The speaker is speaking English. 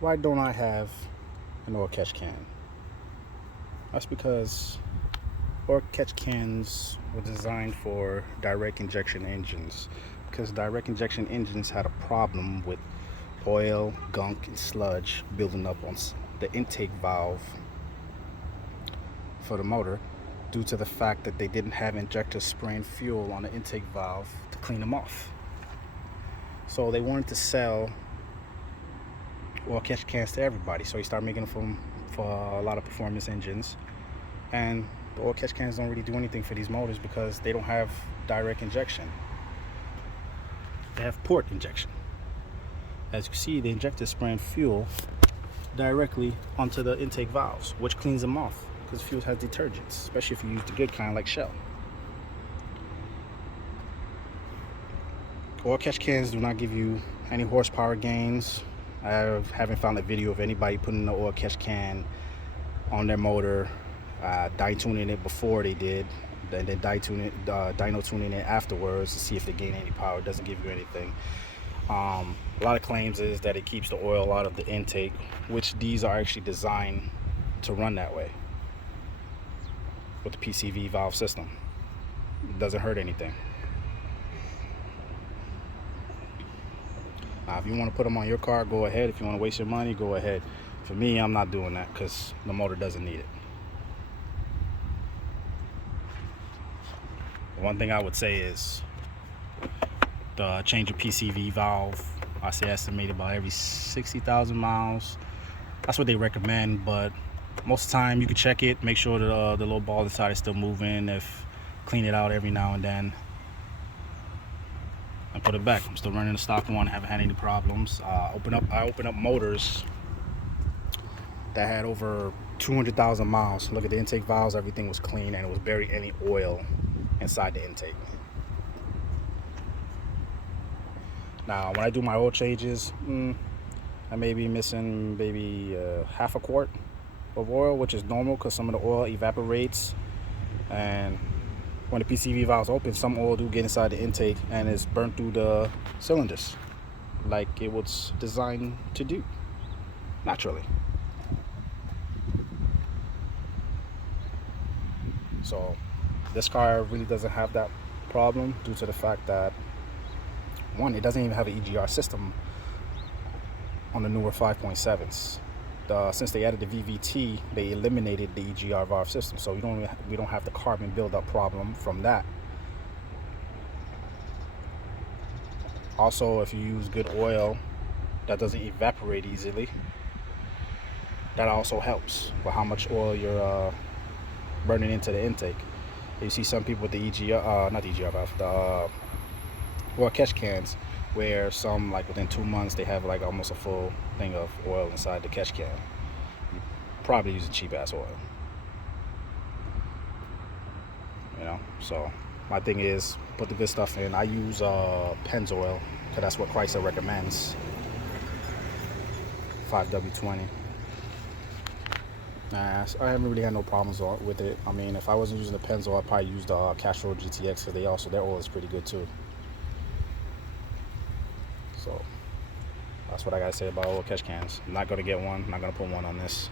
Why don't I have an oil catch can? That's because oil catch cans were designed for direct injection engines, because direct injection engines had a problem with oil, gunk, and sludge building up on the intake valve for the motor due to the fact that they didn't have injectors spraying fuel on the intake valve to clean them off. So they wanted to sell oil catch cans to everybody. So he started making them for a lot of performance engines. And the oil catch cans don't really do anything for these motors because they don't have direct injection. They have port injection. As you see, the injector is spraying fuel directly onto the intake valves, which cleans them off because fuel has detergents, especially if you use the good kind like Shell. Oil catch cans do not give you any horsepower gains. I haven't found a video of anybody putting the oil catch can on their motor, dyno tuning it before they did, then dyno tuning it afterwards to see if they gain any power. It doesn't give you anything. A lot of claims is that it keeps the oil out of the intake, which these are actually designed to run that way with the PCV valve system. It doesn't hurt anything. Now, if you want to put them on your car, go ahead. If you want to waste your money, go ahead. For me, I'm not doing that because the motor doesn't need it. One thing I would say is the change of PCV valve, I say estimated about every 60,000 miles. That's what they recommend, but most of the time you can check it, make sure that the little ball inside is still moving. If clean it out every now and then and put it back. I'm still running the stock one, haven't had any problems. I opened up motors that had over 200,000 miles. Look at the intake valves, everything was clean and it was barely any oil inside the intake. Now, when I do my oil changes, I may be missing maybe half a quart of oil, which is normal because some of the oil evaporates. And when the PCV valves open, some oil do get inside the intake and is burnt through the cylinders like it was designed to do naturally. So this car really doesn't have that problem due to the fact that, one, it doesn't even have an EGR system on the newer 5.7s. Since they added the VVT, they eliminated the EGR valve system, so we don't have the carbon buildup problem from that. Also, if you use good oil that doesn't evaporate easily, that also helps with how much oil you're burning into the intake. You see some people with the not the EGR valve, the oil catch cans, where some, like within 2 months, they have like almost a full thing of oil inside the catch can. You're probably using cheap ass oil, you know. So my thing is, put the good stuff in. I use Pennzoil because that's what Chrysler recommends. 5W20. Nah, I haven't really had no problems with it. I mean, if I wasn't using the Pennzoil, I'd probably use the Castrol GTX because their oil is pretty good too. So that's what I gotta say about oil catch cans. I'm not gonna get one. I'm not gonna put one on this.